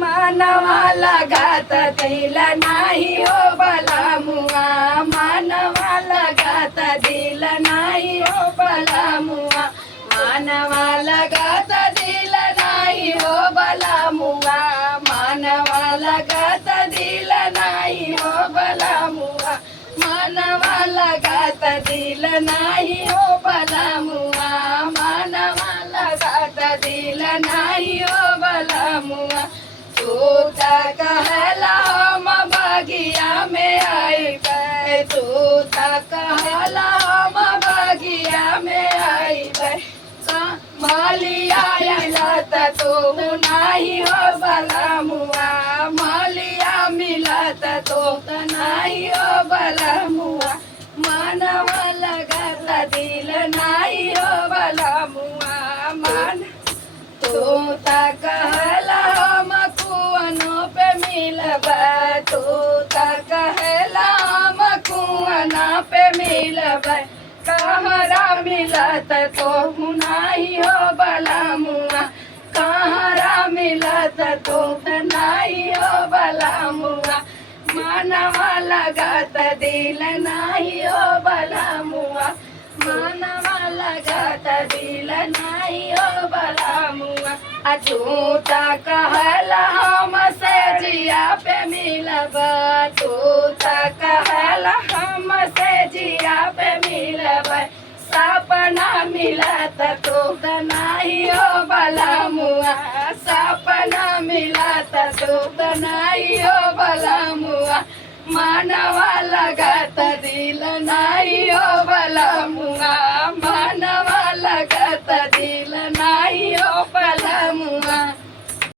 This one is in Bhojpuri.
मानवा लगात दिल नाही हो भला मुआ, मानवा लगात दिल नाही हो भला मुआ, मानवा लगात दिल नाही हो भला मुआ, मानवा लगात दिल नाही हो भला मुआ, मानवा लगात दिल नाही हो भला मुआ, मानवा लगात दिल नाही हो भला मुआ। तू ता कहला हम बगिया में आई गए, तू ता कहला हम बगिया में आई गए, मालिया मिलत तो नाही हो भला मुआ, मालिया मिलत तो नाही हो भला मुआ, मानवा लगत दिल नाही हो भला मुआ, मान तू ता कहला हम कुआनों पे मिलबा, तू ता कहला हम कुआना पे मिलबा, कहरा मिलत तो नाही हो भला मुआ, कहरा मिलत तो नाही हो भला मुआ, मानवा लगत दिल नाही हो भला मुआ, मानवा लगत दिल नाही हो भला मुआ। झूठा कहला हम से जिया पे मिलब, झूठा कहला हम से जिया पे मिलब, सपना मिलत तो नाही हो भला मुआ, सपना मिलत तो नाही हो भला मुआ, मानवा लगत दिल नाही हो भला मुआ।